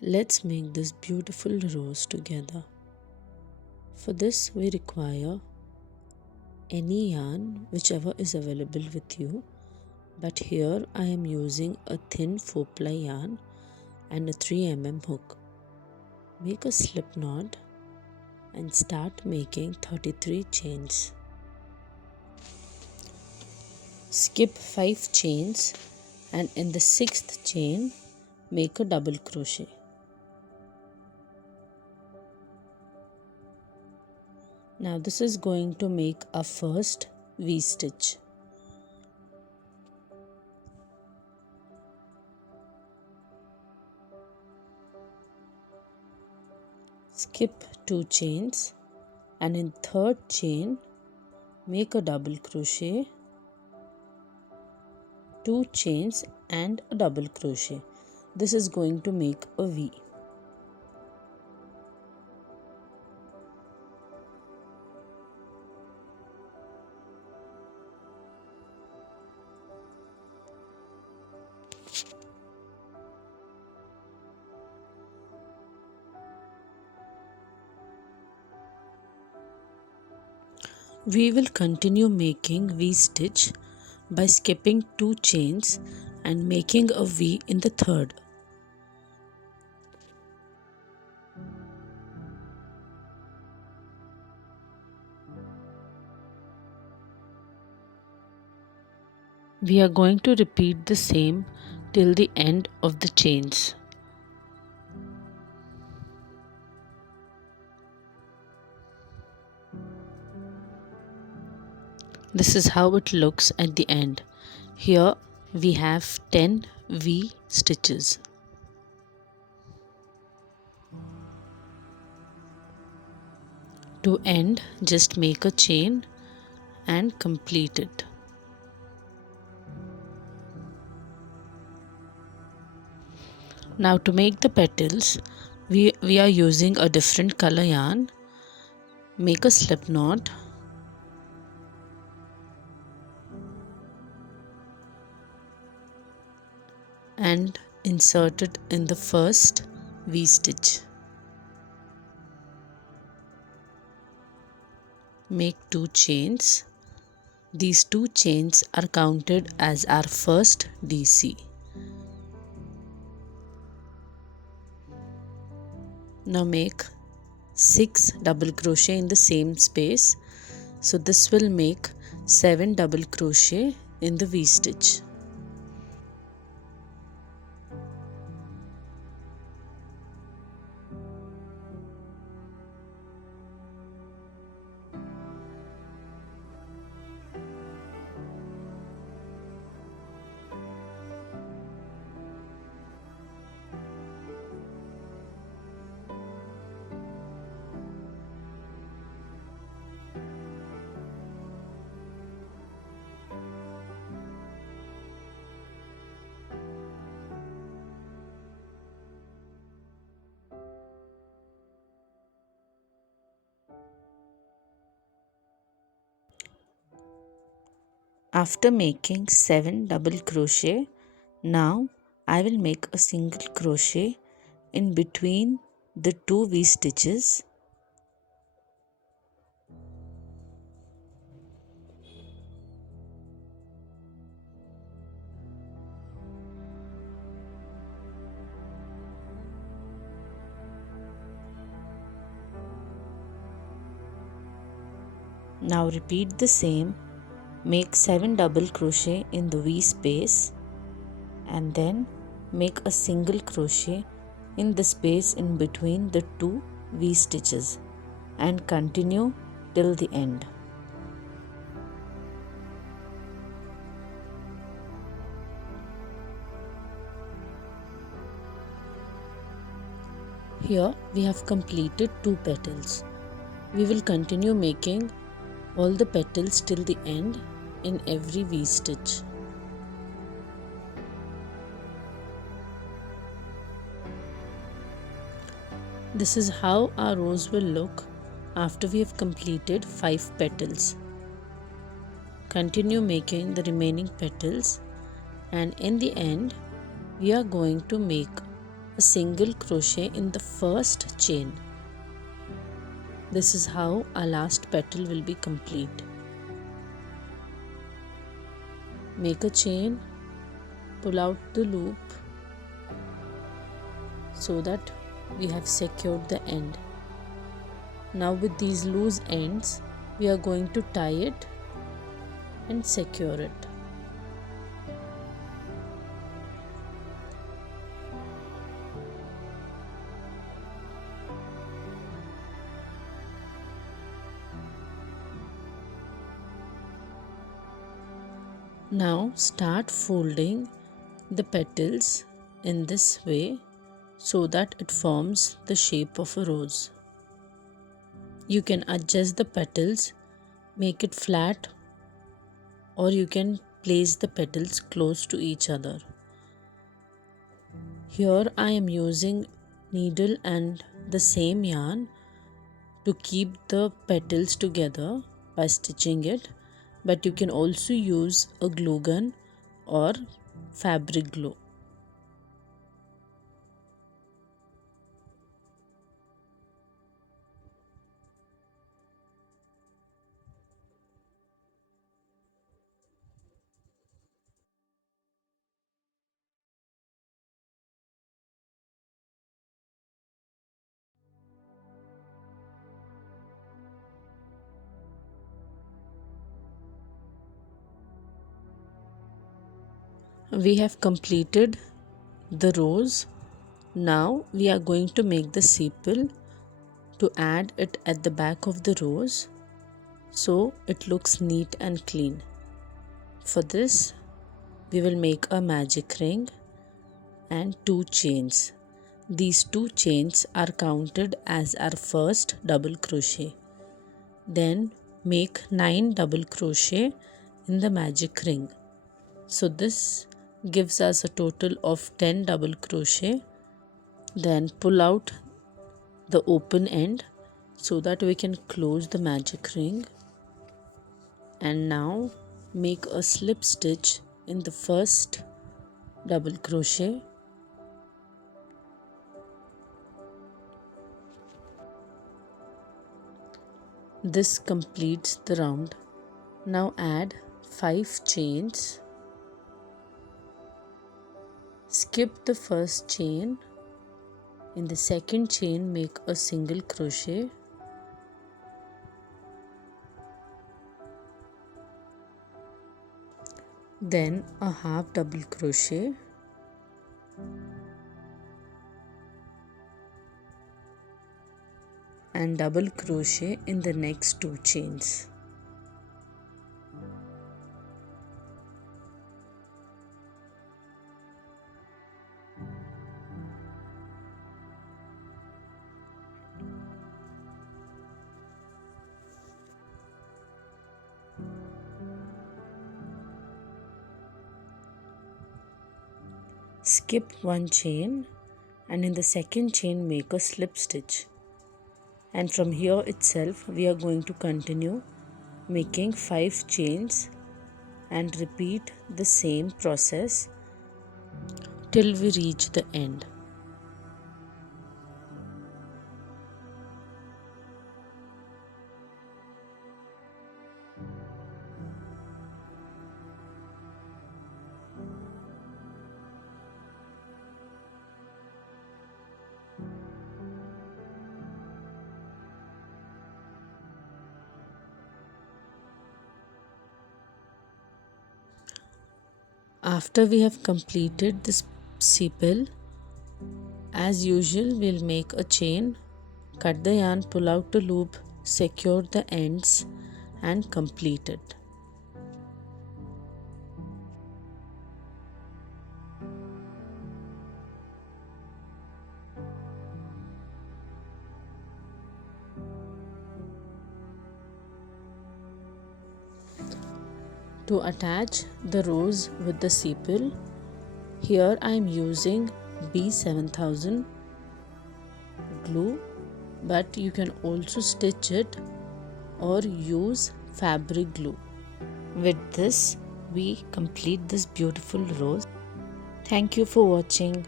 Let's make this beautiful rose together. For this we require any yarn, whichever is available with you, but here I am using a thin 4-ply yarn and a 3 mm hook. Make a slip knot and start making 33 chains. Skip 5 chains and in the 6th chain make a double crochet. Now this is going to make our first V-stitch. Skip 2 chains and in 3rd chain make a double crochet, 2 chains and a double crochet. This is going to make a V. We will continue making V-stitch by skipping 2 chains and making a V in the 3rd. We are going to repeat the same till the end of the chains. This is how it looks at the end. Here we have 10 V stitches. To end, just make a chain and complete it. Now to make the petals, we are using a different color yarn. Make a slip knot. And insert it in the first V-stitch. Make 2 chains. These 2 chains are counted as our first DC. Now make 6 double crochet in the same space. So this will make 7 double crochet in the V-stitch. After making 7 double crochet, now I will make a single crochet in between the 2 V stitches. Now repeat the same. Make 7 double crochet in the V space and then make a single crochet in the space in between the 2 V stitches and continue till the end. Here we have completed 2 petals. We will continue making all the petals till the end in every V stitch. This is how our rose will look after we have completed 5 petals. Continue making the remaining petals and in the end we are going to make a single crochet in the first chain. This is how our last petal will be complete. Make a chain, pull out the loop so that we have secured the end. Now with these loose ends, we are going to tie it and secure it. Now start folding the petals in this way so that it forms the shape of a rose. You can adjust the petals, make it flat, or you can place the petals close to each other. Here I am using needle and the same yarn to keep the petals together by stitching it, but you can also use a glue gun or fabric glue. We have completed the rose. Now we are going to make the sepal to add it at the back of the rose so it looks neat and clean. For this, we will make a magic ring and 2 chains. These 2 chains are counted as our first double crochet. Then make 9 double crochet in the magic ring. So this gives us a total of 10 double crochet. Then pull out the open end so that we can close the magic ring. And now make a slip stitch in the first double crochet. This completes the round. Now add 5 chains. Skip the first chain. In the second chain, make a single crochet. Then a half double crochet. And double crochet in the next 2 chains. Skip 1 chain and in the second chain make a slip stitch. And from here itself we are going to continue making 5 chains and repeat the same process till we reach the end. After we have completed this sepal, as usual we'll make a chain, cut the yarn, pull out the loop, secure the ends and complete it. To attach the rose with the sepal, here I am using B7000 glue, but you can also stitch it or use fabric glue. With this, we complete this beautiful rose. Thank you for watching.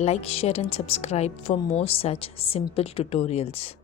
Like, share and subscribe for more such simple tutorials.